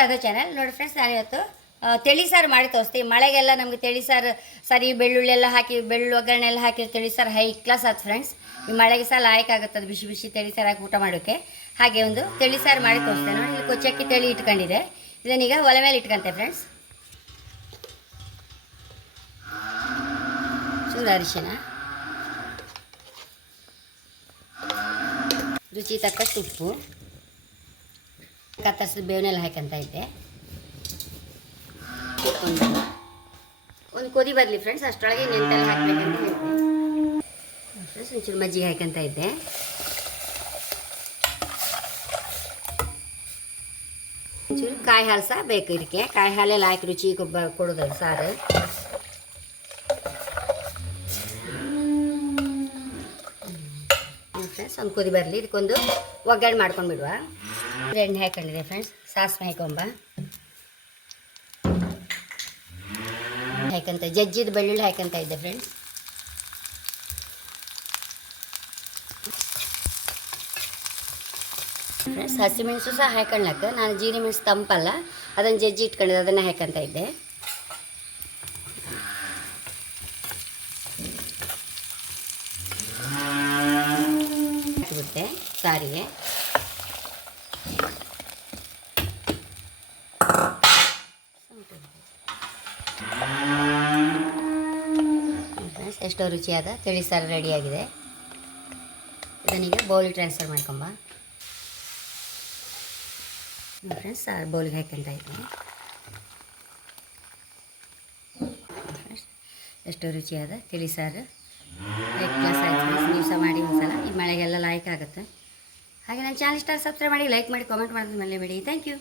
Radha channel ನೋಡಿ friends ನಾನು ಇವತ್ತು ತಿಳಿ ಸಾರು ಮಾಡಿ ತೋರಿಸ್ತೀವಿ ಮಳೆಗೆಲ್ಲ ನಮಗೆ ತಿಳಿ ಸಾರು, ಸರಿ ಬೆಳ್ಳುಳ್ಳಿ ಎಲ್ಲ ಹಾಕಿ ಬೆಳ್ಳು ಒಗ್ಗರಣೆ ಎಲ್ಲ ಹಾಕಿ, ತಿಳಿ ಸಾರು ಹೈ ಕ್ಲಾಸ್ ಆಯ್ತು ಫ್ರೆಂಡ್ಸ್ ಈ ಮಳೆಗೆ ಸಹ ಆಗುತ್ತೆ ಅದು ಬಿಸಿ ಬಿಸಿ ತಿಳಿ ಸಾರು ಹಾಕಿ ಊಟ ಮಾಡೋಕ್ಕೆ ಹಾಗೆ ಒಂದು ತಿಳಿ ಸಾರು ಮಾಡಿ ತೋರಿಸ್ತೇನೆ. ನೋಡಿ, ಇಲ್ಲಿ ಕೊಚ್ಚಕ್ಕಿ ತಿಳಿ ಇಟ್ಕೊಂಡಿದೆ. ಇದನ್ನೀಗ ಒಲೆ ಮೇಲೆ ಇಟ್ಕೊಂತೆ ಫ್ರೆಂಡ್ಸ್ ಚೂರು ಅರಿಶಿನ. ರುಚಿ ತಕ್ಕ ಉಪ್ಪು. ಕತ್ತರಿಸಿದ ಬೇವನೆಲ್ಲ ಹಾಕಂತ ಇದ್ದೆ. ಒಂದು ಒಂದು ಕೊದಿ ಬರಲಿ ಫ್ರೆಂಡ್ಸ್ ಅಷ್ಟೊಳಗೆ ನೆಂಟೆಲ್ಲ ಹಾಕಬೇಕಂತ ಫ್ರೆಂಡ್ಸ್ ಒಂಚೂರು ಮಜ್ಜಿಗೆ ಹಾಕಂತ ಇದ್ದೆ. ಒಂಚೂರು ಕಾಯಿ ಹಾಲು ಸಹ ಬೇಕು ಇದಕ್ಕೆ. ಕಾಯಿ ಹಾಲೆಲ್ಲ ಹಾಕಿ ರುಚಿ ಕೊಬ್ಬ ಕೊಡೋದು ಸಾರು. ಫ್ರೆಂಡ್ಸ್ ಒಂದು ಕುದಿ ಬರಲಿ. ಇದಕ್ಕೊಂದು ಒಗ್ಗರಣೆ ಮಾಡ್ಕೊಂಡು ಬಿಡುವ. ಎಣ್ಣೆ ಹಾಕೊಂಡಿದೆ ಫ್ರೆಂಡ್ಸ್ ಸಾಸಿವೆ ಹಾಕೊಂಬ ಹಾಕಂತ, ಜಜ್ಜಿದ ಬೆಳ್ಳುಳ್ಳಿ ಹಾಕಂತ ಇದ್ದೆ ಫ್ರೆಂಡ್ಸ್ ಫ್ರೆಂಡ್ಸ್ ಹಸಿಮೆಣಸು ಸಹ ಹಾಕೊಳ್ಳಕ್ಕ ನಾನು ಜೀರಿ ಮೆಣಸು ತಂಪಲ್ಲ, ಅದನ್ನು ಜಜ್ಜಿ ಇಟ್ಕೊಂಡಿದ್ದೆ, ಅದನ್ನು ಹಾಕಂತ ಇದ್ದೆ. ಸಾರಿಗೆ. ಎಷ್ಟೋ ರುಚಿಯಾದ ತಿಳಿ ಸಾರು ರೆಡಿಯಾಗಿದೆ ಇದನಿಗೆ ಬೌಲ್ ಟ್ರಾನ್ಸ್ಫರ್ ಮಾಡ್ಕೊಂಬ ಫ್ರೆಂಡ್ಸ್ ಸಾರು ಬೌಲಿಗೆ ಹಾಕಂತ ಇದ್ದೀನಿ. ಎಷ್ಟೋ ರುಚಿಯಾದ ತಿಳಿ ಸಾರು ಕ್ಲಾಸ್ ಆಯ್ತು. ನೀವು ಸಹ ಮಾಡಿ ಒಂದ್ಸಲ. ಈ ಮಳೆಗೆಲ್ಲ ಲಾಯ್ಕ್ ಆಗುತ್ತೆ. ಹಾಗೆ ನನ್ನ ಚಾನಲ್ ಇಷ್ಟ ಸಬ್ಸ್ಕ್ರೈಬ್ ಮಾಡಿ ಲೈಕ್ ಮಾಡಿ ಕಾಮೆಂಟ್ ಮಾಡೋದು ಮೇಲೆ ಬಿಡಿ ಥ್ಯಾಂಕ್ ಯು